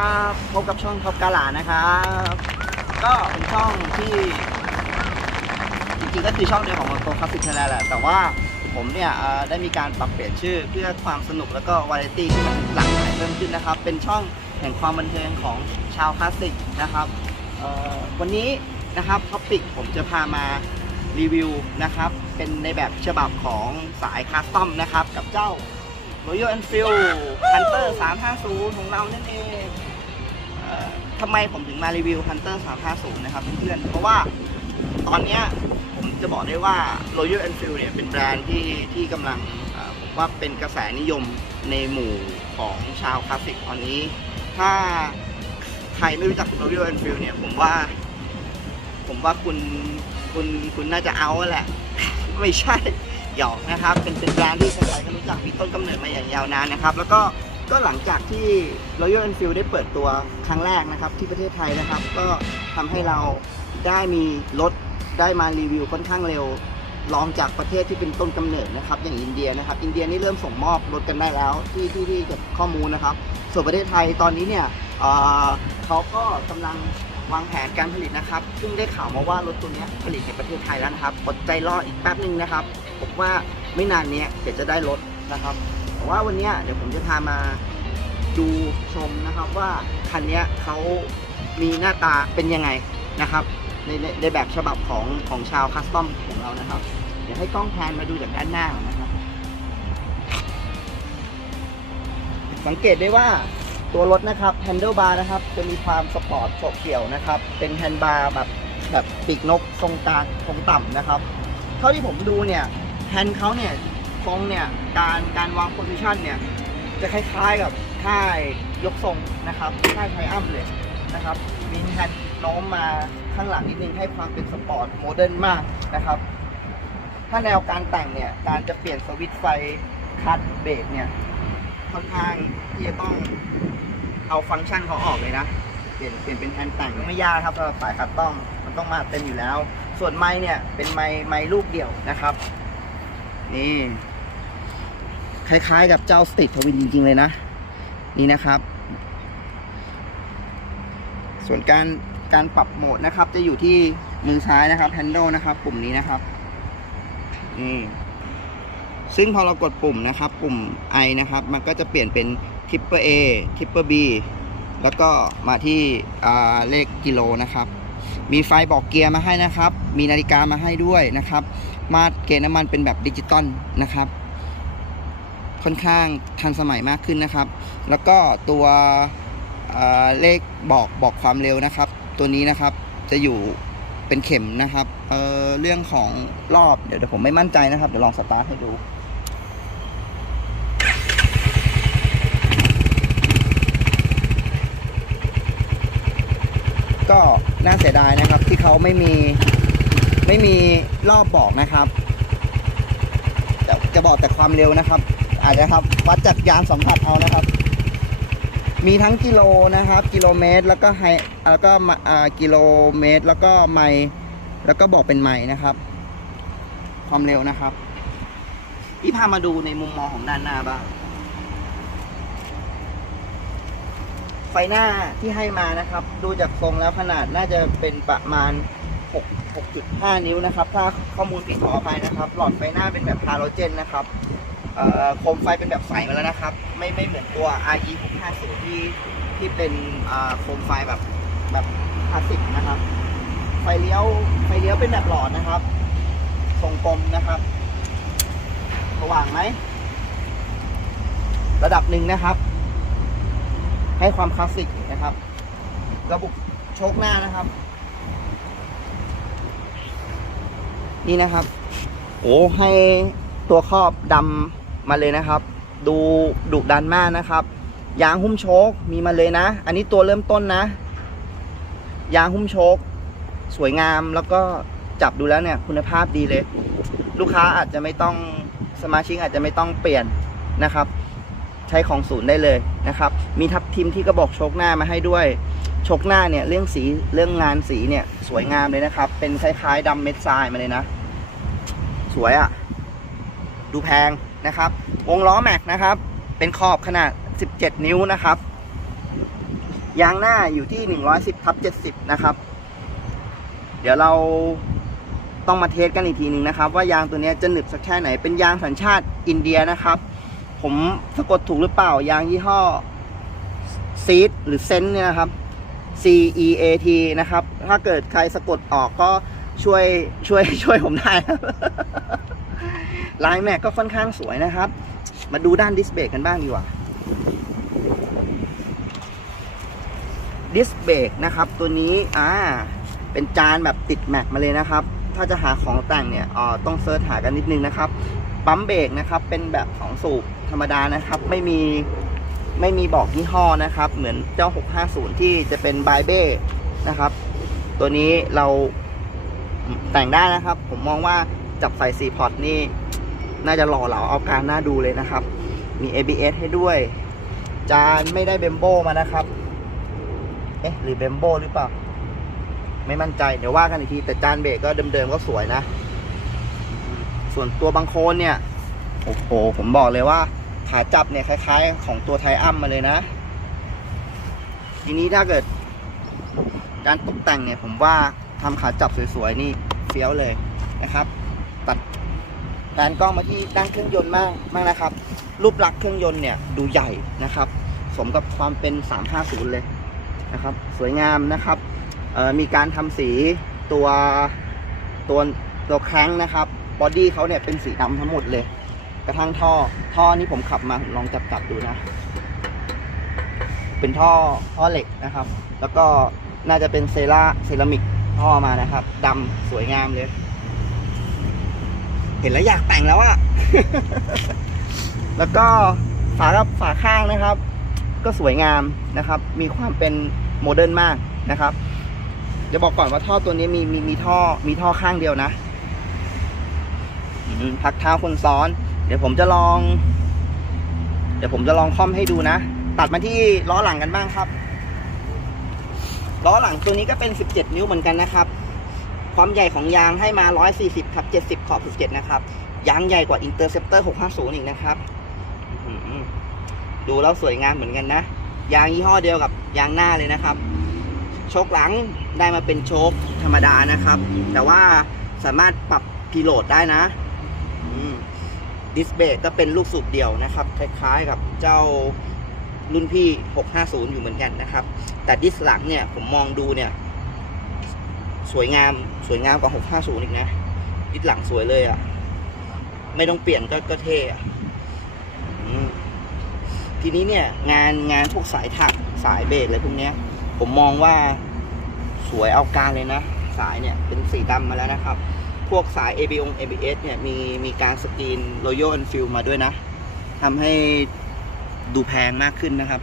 ครับพบกับช่องท็อปกาลานะครับ ก็เป็นช่องที่ จริงๆก็คือช่องเดียวของโตคาฟิกไทยแลนด์แหละแต่ว่าผมเนี่ยเอ่อได้มีการปรับเปลี่ยนชื่อเพื่อความสนุกแล้วก็วาไรตี้ที่มันหลากหลายเพิ่มขึ้นนะครับ เป็นช่องแห่งความบันเทิงของชาวคลาสสิกนะครับเอ่อวันนี้นะครับท็อปิกผมจะพามารีวิวนะครับ เป็นในแบบฉบับของสายคัสตอมนะครับ กับเจ้า Royal Enfield Hunter 350 ของเรานั่นเองำไมผมถึงมารีวิว Hunter 350 นะครับเพื่อนๆ เพราะว่าตอนนี้ผมจะบอกได้ว่า Royal Enfield เนี่ยเป็นแบรนด์ที่ที่กำลังผมว่าเป็นกระแสนิยมในหมู่ของชาวคลาสสิกตอนนี้ ถ้าใครไม่รู้จัก Royal Enfield เนี่ยผมว่า ผมว่าคุณคุณคุณน่าจะเอาแหละ ไม่ใช่หยอกนะครับ เป็นเป็นแบรนด์ที่ใครๆก็รู้จักมีต้นกำเนิดมาอย่างยาวนานนะครับ แล้วก็ ก็หลังจากที่ Royal Enfield ได้เปิดตัวครั้งแรกนะครับ ที่ประเทศไทยนะครับ ก็ทำให้เราได้มีรถได้มารีวิวค่อนข้างเร็วรองจากประเทศที่เป็นต้นกำเนิดนะครับ อย่างอินเดียนะครับ อินเดียนี่เริ่มส่งมอบรถกันได้แล้วที่ที่ที่เก็บข้อมูลนะครับ ส่วนประเทศไทยตอนนี้เนี่ยเเขาก็กำลังวางแผนการผลิตนะครับ ซึ่งได้ข่าวมาว่ารถตัวนี้ผลิตในประเทศไทยแล้วนะครับอดใจรออีกแป๊บนึงนะครับผมว่าไม่นานนี้เดี๋ยวจะได้รถนะครับ แต่ว่าวันนี้เดี๋ยวผมจะพามาดูชมนะครับว่าคันนี้เขามีหน้าตาเป็นยังไงนะครับในในในแบบฉบับของของชาวคัสตอมของเรานะครับ เดี๋ยวให้กล้องแพนมาดูจากด้านหน้านะครับ สังเกตได้ว่าตัวรถนะครับแฮนเดิลบาร์นะครับ จะมีความสปอร์ตโฉบเฉี่ยวนะครับ เป็นแฮนด์บาร์แบบแบบปีกนกทรงกลางทรงต่ำนะครับ เท่าที่ผมดูเนี่ยแฮนด์เขาเนี่ย ทรงเนี่ยการการวางโพซิชันเนี่ยจะคล้ายๆกับค่ายยกทรงนะครับค่ายไทอัมเลยนะครับมีแฮนด์โน้มมาข้างหลังนิดนึงให้ความเป็นสปอร์ตโมเดิร์นมากนะครับ ถ้าแนวการแต่งเนี่ยการจะเปลี่ยนสวิตช์ไฟคัดเบรกเนี่ยค่อนข้างที่จะต้องเอาฟังก์ชันเขาออกเลยนะเปลี่ยนเปลี่ยนเป็นแฮนด์แต่งไม่ยากครับสำหรับสายคัดต้องมันต้องมาเต็มอยู่แล้ว ส่วนไม้เนี่ยเป็นไม้ไม้ลูกเดี่ยวนะครับ นี่ คล้าย ๆ กับเจ้าสติทวินจริง ๆ เลยนะ นี่นะครับ ส่วนการการปรับโหมดนะครับ จะอยู่ที่มือซ้ายนะครับ handle นะครับ ปุ่มนี้นะครับนี่ซึ่งพอเรากดปุ่มนะครับ ปุ่ม I นะครับ มันก็จะเปลี่ยนเป็น Tipper A Tipper B แล้วก็มาที่เลขกิโลนะครับ มีไฟบอกเกียร์มาให้นะครับ มีนาฬิกามาให้ด้วยนะครับ มาดเกณฑ์น้ำมันเป็นแบบดิจิตอลนะครับ ค่อนข้างทันสมัยมากขึ้นนะครับ แล้วก็ตัวเเลขบอกบอกความเร็วนะครับ ตัวนี้นะครับจะอยู่เป็นเข็มนะครับเเรื่องของรอบเดี๋ยวเดี๋ยวผมไม่มั่นใจนะครับเดี๋ยวลองสตาร์ทให้ดูก็น่าเสียดายนะครับที่เขาไม่มีไม่มีรอบบอกนะครับ จะบอกแต่ความเร็วนะครับ อาจจะครับวัดจากยานสัมผัสเอานะครับ มีทั้งกิโลนะครับ กิโลเมตรแล้วก็ไฮแล้วก็มากิโลเมตร แล้วก็ไมล์แล้วก็บอกเป็นไมล์นะครับ ความเร็วนะครับพี่พามาดูในมุมมองของด้านหน้าบ้างไฟหน้าที่ให้มานะครับ ดูจากทรงแล้วขนาดน่าจะเป็นประมาณ 6 6.5 นิ้วนะครับ ถ้าข้อมูลผิดขออภัยนะครับ หลอดไฟหน้าเป็นแบบฮาโลเจนนะครับ โคมไฟเป็นแบบใสมาแล้วนะครับ ไม่ไม่เหมือนตัว RE 650ที่ที่เป็นอ่าโคมไฟแบบแบบคลาสสิกนะครับ ไฟเลี้ยวไฟเลี้ยวเป็นแบบหลอดนะครับ ทรงกลมนะครับสว่างไหม ระดับหนึ่งนะครับ ให้ความคลาสสิกนะครับ ระบบโชคหน้านะครับ นี่นะครับ โอ้ให้ตัวครอบดำ มาเลยนะครับ ดูดุดันมากนะครับ ยางหุ้มโชคมีมาเลยนะ อันนี้ตัวเริ่มต้นนะ ยางหุ้มโชคสวยงามแล้วก็จับดูแล้วเนี่ยคุณภาพดีเลย ลูกค้าอาจจะไม่ต้องสมาชิกอาจจะไม่ต้องเปลี่ยนนะครับ ใช้ของศูนย์ได้เลยนะครับ มีทับทิมที่กระบอกโชกหน้ามาให้ด้วยโชกหน้าเนี่ยเรื่องสีเรื่องงานสีเนี่ยสวยงามเลยนะครับ เป็นคล้ายๆดำเม็ดทรายมาเลยนะ สวยอะ่ะ ดูแพง นะครับ วงล้อแม็กนะครับ เป็นขอบขนาด 17 นิ้วนะครับ ยางหน้าอยู่ที่ 110ทับ70 นะครับ เดี๋ยวเราต้องมาเทสกันอีกทีหนึ่งนะครับ ว่ายางตัวนี้จะหนึบสักแค่ไหน เป็นยางสัญชาติอินเดียนะครับ ผมสะกดถูกหรือเปล่า ยางยี่ห้อซีดหรือเซนเนี่ยนะครับ C E A T นะครับ ถ้าเกิดใครสะกดออกก็ช่วยช่วยช่วยผมได้ครับ ลายแม็กก็ค่อนข้างสวยนะครับ มาดูด้านดิสเบรกกันบ้างดีกว่าดิสเบรกนะครับ ตัวนี้อ่าเป็นจานแบบติดแม็กมาเลยนะครับ ถ้าจะหาของแต่งเนี่ยอ่าต้องเซิร์ชหากันนิดนึงนะครับปั๊มเบรกนะครับ เป็นแบบสองสูบธรรมดานะครับ ไม่มีไม่มีบอกยี่ห้อนะครับ เหมือนเจ้า 650 ที่จะเป็นบายเบ้นะครับ ตัวนี้เราแต่งได้นะครับ ผมมองว่าจับใส่4พอร์ตนี่ น่าจะหล่อเหลาเอาการน่าดูเลยนะครับ มี ABS ให้ด้วย จานไม่ได้เบมโบมานะครับ เอ๊ะหรือเบมโบหรือเปล่า ไม่มั่นใจเดี๋ยวว่ากันอีกที แต่จานเบรกก็เดิมๆก็สวยนะ ส่วนตัวบางโคนเนี่ย โอ้โห ผมบอกเลยว่าขาจับเนี่ยคล้าย ๆ ของตัวไทอัมมาเลยนะ ทีนี้ถ้าเกิด การตกแต่งเนี่ยผมว่าทำขาจับสวยๆนี่เฟี้ยวเลยนะครับ ตัด การกล้องมาที่ด้านเครื่องยนต์มากมากนะครับ รูปลักษณ์เครื่องยนต์เนี่ยดูใหญ่นะครับ สมกับความเป็น 350 เลยนะครับ สวยงามนะครับมีการทำสีตัวตัวตัวแครั้งนะครับบอดี้เขาเนี่ยเป็นสีดำทั้งหมดเลย กระทั่งท่อท่อนี่ผมขับมาลองจับจับดูนะ เป็นท่อท่อเหล็กนะครับ แล้วก็น่าจะเป็นเซราเซรามิกท่อมานะครับดำสวยงามเลย เห็นแล้วอยากแต่งแล้วอะแล้วก็ฝากับฝาข้างนะครับ ก็สวยงามนะครับ มีความเป็นโมเดิร์นมากนะครับจะบอกก่อนว่าท่อตัวนี้มีมีมีท่อมีท่อข้างเดียวนะอืมพักเท้าคนซ้อน เดี๋ยวผมจะลอง เดี๋ยวผมจะลองค่อมให้ดูนะ ตัดมาที่ล้อหลังกันบ้างครับ ล้อหลังตัวนี้ก็เป็น 17 นิ้วเหมือนกันนะครับ ความใหญ่ของยางให้มา 140ครับ70 ขอบ 17 นะครับ ยางใหญ่กว่า Interceptor 650 อีกนะครับ ดูแล้วสวยงามเหมือนกันนะ ยางยี่ห้อเดียวกับยางหน้าเลยนะครับ โชคหลังได้มาเป็นโชคธรรมดานะครับ แต่ว่าสามารถปรับพีโหลดได้นะดิสเบรกก็เป็นลูกสูบเดี่ยวนะครับ คล้ายๆกับเจ้ารุ่นพี่ 650 อยู่เหมือนกันนะครับ แต่ดิสหลังเนี่ยผมมองดูเนี่ย สวยงามสวยงามกว่า 650 อีกนะดิสหลังสวยเลยอะ่ะ ไม่ต้องเปลี่ยนก็ก็เท่อะทีนี้เนี่ย งานงานพวกสายถักสายเบรกอะไรพวกเนี้ย ผมมองว่าสวยเอาการเลยนะ สายเนี่ยเป็นสีดำมาแล้วนะครับ พวกสาย ABO ABS เนี่ยมีมีการสกรีน Royal Enfield มาด้วยนะทำให้ดูแพงมากขึ้นนะครับ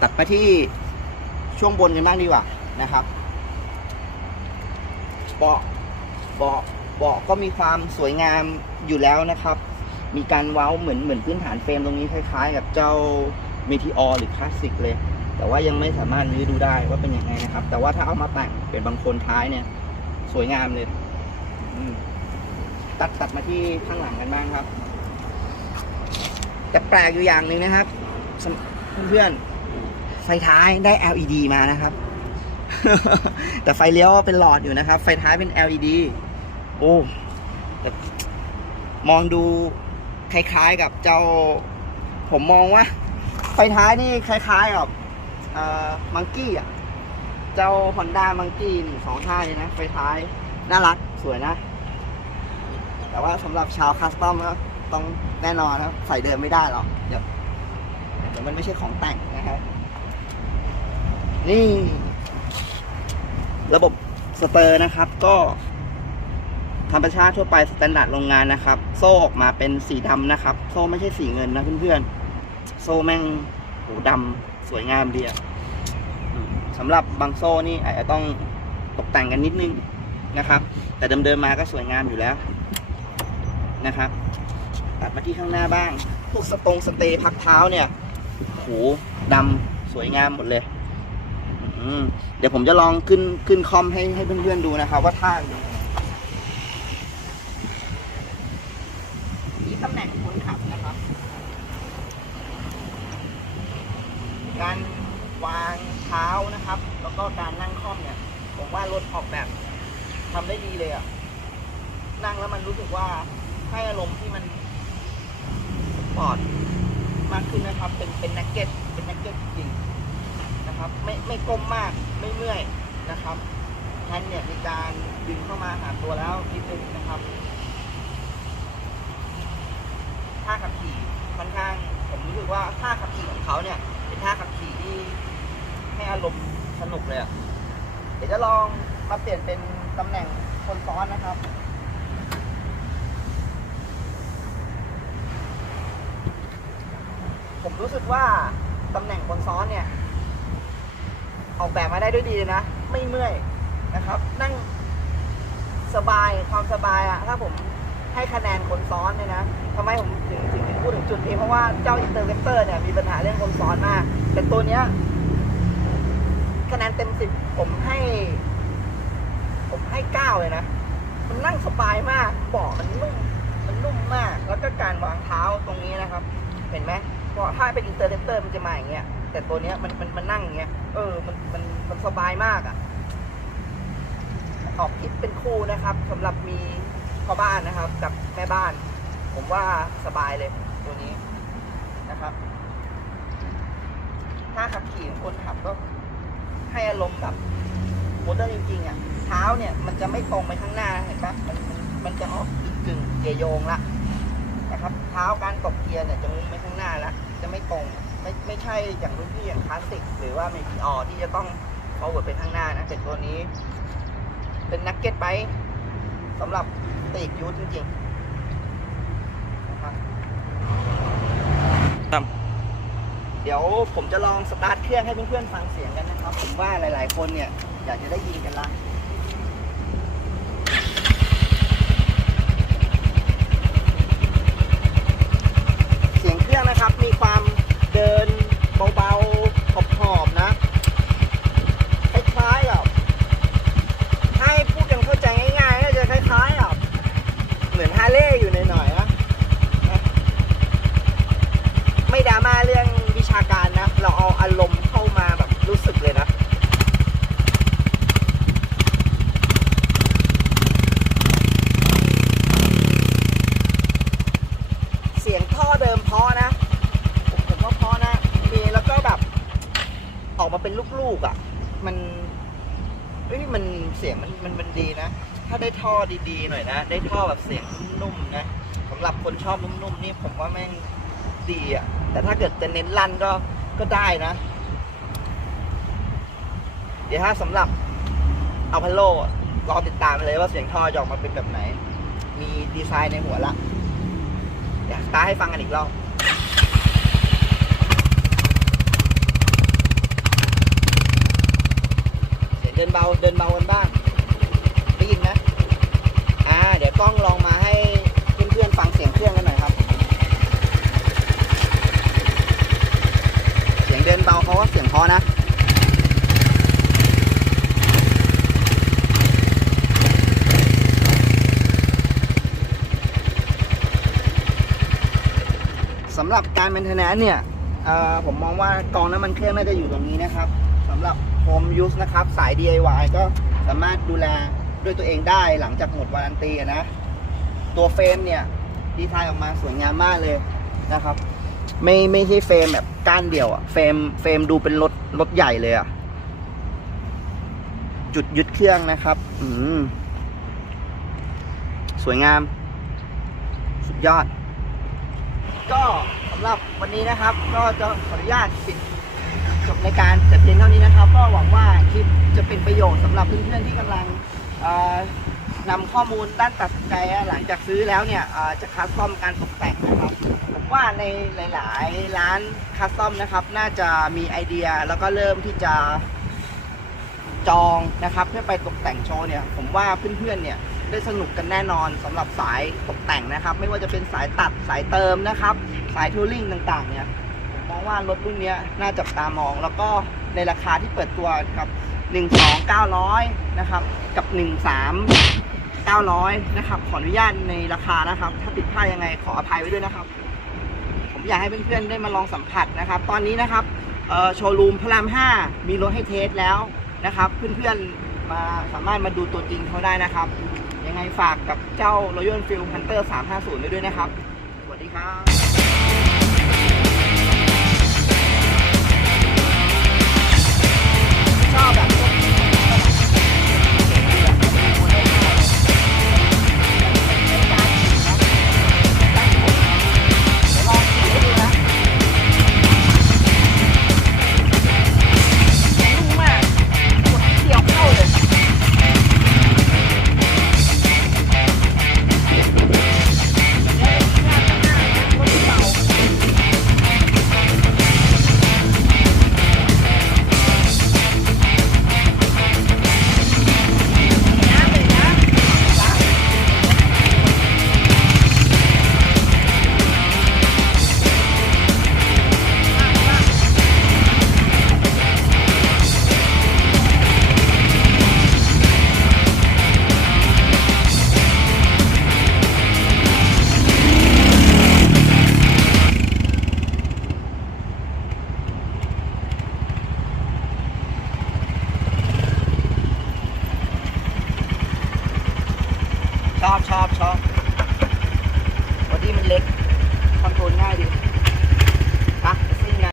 ตัดไปที่ ช่วงบนกันบ้างดีกว่านะครับเบาะเบาะเบาะก็มีความสวยงามอยู่แล้วนะครับ มีการเว้าเหมือนเหมือนพื้นฐานเฟรมตรงนี้คล้าย ๆ กับเจ้า m e t e o r หรือคลาสสิกเลย แต่ว่ายังไม่สามารถรื้อดูได้ว่าเป็นยังไงนะครับ แต่ว่าถ้าเอามาแต่งเป็นบางคนท้ายเนี่ย สวยงามเลยตัดตัดมาที่ข้างหลังกันบ้างครับ แต่แปลกอยู่อย่างหนึ่งนะครับเพื่อนๆ ไฟท้ายได้ LED มานะครับ แต่ไฟเลี้ยวเป็นหลอดอยู่นะครับ ไฟท้ายเป็น LED โอ้มองดูคล้ายๆกับเจ้า ผมมองว่า ไฟท้ายนี่คล้ายๆกับมังกี้อะ เจ้า Honda มังกี้หนึ่งสองห้าเลยนะ ไฟท้ายน่ารักสวยนะ แต่ว่าสำหรับชาวคัสตอมก็ต้องแน่นอนครับ ใส่เดินไม่ได้หรอกเดี๋ยวมันไม่ใช่ของแต่งนะครับ นี่ ระบบสเตอร์นะครับ ก็ธรรมชาติทั่วไปสแตนดาร์ดโรงงานนะครับ โซ่ออกมาเป็นสีดำนะครับ โซ่ไม่ใช่สีเงินนะเพื่อนๆ โซ่แม่งโหดำสวยงามดีอะอืมสำหรับบางโซ่นี่อาจจะต้องตกแต่งกันนิดนึงนะครับ แต่เดิมๆมาก็สวยงามอยู่แล้วนะครับ ตัดมาที่ข้างหน้าบ้าง พวกสตรงสเตย์พักเท้าเนี่ยโหดำสวยงามหมดเลย อืมเดี๋ยวผมจะลองขึ้นขึ้นคอมให้ให้เพื่อนๆดูนะครับ ว่าท่านี่ตำแหน่งคนขับนะครับ การวางเท้านะครับ แล้วก็การนั่งคอมเนี่ย ผมว่ารถออกแบบทำได้ดีเลยอะนั่งแล้วมันรู้สึกว่าให้อารมณ์ที่มันปลอดมากขึ้นนะครับ เป็นเป็นนักเก็ตเป็นนักเก็ตจริงๆ นะครับ ไม่ไม่ก้มมากไม่เมื่อยนะครับแฮนด์เนี่ยมีการดึงเข้ามาหาตัวแล้วนิดนึงนะครับท่าขับขี่ค่อนข้างผมรู้สึกว่าท่าขับขี่ของเขาเนี่ย เป็นท่าขับขี่ที่ให้อารมณ์สนุกเลยอะเดี๋ยวจะลองมาเปลี่ยนเป็นตำแหน่งคนซ้อนนะครับผมรู้สึกว่าตำแหน่งคนซ้อนเนี่ย ออกแบบมาได้ด้วยดีเลยนะ ไม่เมื่อยนะครับ นั่งสบายความสบายอะถ้าผมให้คะแนนคนซ้อนเนี่ยนะทำไมผมถึงถึงพูดถึงจุดนี้เพราะว่าเจ้าอินเตอร์เวสเตอร์เนี่ยมีปัญหาเรื่องคนซ้อนมาก แต่ตัวเนี้ยคะแนนเต็มสิบผมให้ ผมให้เก้าเลยนะ มันนั่งสบายมากเบาะมันนุ่มมันนุ่มมาก แล้วก็การวางเท้าตรงนี้นะครับ เห็นไหมเพราะถ้าเป็นอินเตอร์เ t เตอร์มันจะมาอย่างเงี้ย แต่ตัวเนี้ยมันมันมันนั่งอย่างเงี้ย เออ มันมันมันสบายมากอะ่ะ ออกคิดเป็นคู่นะครับสำหรับมีพ่อบ้านนะครับ กับแม่บ้าน ผมว่าสบายเลยตัวนี้นะครับ ถ้าขับขี่ของคนขับก็ให้อารมณ์แบบโมเตอร์จริงๆอะเท้าเนี่ยมันจะไม่ตรงไปข้างหน้าเห็นปะมันมันจะออกกึ่งเกียร์โยงละนะครับ เท้าการตบเกียร์เนี่ยจะมุ่งไปข้างหน้าละจะไม่ตรง ไม่ไม่ใช่อย่างรุ่นพี่อย่างคลาสสิกหรือว่ามีพีออที่จะต้อง forward ไปข้างหน้านะแต่ตัวนี้ เป็นนักเก็ตไปสำหรับตีกยูทจริงๆนะครับครับเดี๋ยวผมจะลองสตาร์ทเครื่องให้เพื่อนๆฟังเสียงกันนะครับ ผมว่าหลายๆคนเนี่ย อยากจะได้ยินกันละเสียงเครื่องนะครับมีความเดินเบา ๆหอบๆนะคล้ายๆแบบให้พูดกันเข้าใจง่ายๆก็จะคล้ายๆแบบเหมือนฮาเลย์อยู่หน่อยๆนะนะไม่ดราม่าเรื่องวิชาการนะ เราเอาอารมณ์เข้ามาแบบรู้สึกเลยนะ เสียงท่อเดิมเพราะนะ ผมผมว่าเพราะนะ มีแล้วก็แบบ ออกมาเป็นลูกๆอะ มันเฮ้ยมันเสียงมันมันมันดีนะ ถ้าได้ท่อดีๆหน่อยนะ ได้ท่อแบบเสียงนุ่มๆนะสำหรับคนชอบนุ่มๆนี่ผมว่าแม่งดีอะ แต่ถ้าเกิดจะเน้นลั่นก็ก็ได้นะ เดี๋ยวถ้าสำหรับเอาพาโลรอติดตามเลยว่าเสียงท่อจะออกมาเป็นแบบไหน มีดีไซน์ในหัวละเดี๋ยวสตาให้ฟังกันอีกรอบเสียงเดินเบาเดินเบากันบ้าง ได้ยินไหมอ่า เดี๋ยวกล้องลองมาให้เพื่อนๆฟังเสียงเครื่องกันหน่อยครับ เสียงเดินเบาเขาก็เสียงพอนะสำหรับการ maintenance เนี่ยผมมองว่ากองน้ำมันเครื่องน่าจะอยู่ตรงนี้นะครับสำหรับ home use นะครับ สาย DIY ก็สามารถดูแล ด้วยตัวเองได้หลังจากหมดวารันตีนะ ตัวเฟรมเนี่ยดีไซน์ออกมาสวยงามมากเลยนะครับ ไม่ไม่ใช่เฟรมแบบก้านเดียวอะเฟรมเฟรมดูเป็นรถรถใหญ่เลยอะจุดยึดเครื่องนะครับ อืมสวยงาม สุดยอด ก็สำหรับวันนี้นะครับ ก็จะขออนุญาตปิดจบรายการแต่เพียงเท่านี้นะครับ ก็หวังว่าคลิปจะเป็นประโยชน์สำหรับเพื่อนๆที่กำลัง นำข้อมูลด้านตัดสินใจหลังจากซื้อแล้วเนี่ยจะคัสตอมการตกแต่งนะครับผมว่าในหลายๆ ร้านคัสตอมนะครับน่าจะมีไอเดียแล้วก็เริ่มที่จะจองนะครับเพื่อไปตกแต่งโชว์เนี่ยผมว่าเพื่อนๆเนี่ยได้สนุกกันแน่นอนสำหรับสายตกแต่งนะครับ ไม่ว่าจะเป็นสายตัดสายเติมนะครับ สายทัวริงต่างๆเนี่ยผมมองว่ารถรุ่นนี้น่าจับตามอง แล้วก็ในราคาที่เปิดตัวครับ 12,900นะครับ กับ 13,900นะครับ ขออนุญาตในราคานะครับ ถ้าผิดพลาดยังไงขออภัยไว้ด้วยนะครับ ผมอยากให้เพื่อนๆได้มาลองสัมผัสนะครับ ตอนนี้นะครับโชว์รูมพระราม 5 มีรถให้เทสแล้วนะครับ เพื่อนๆมาสามารถมาดูตัวจริงเขาได้นะครับ ยังไงฝากกับเจ้า Royal Field Hunter 350ด้วยด้วยนะครับ สวัสดีครับ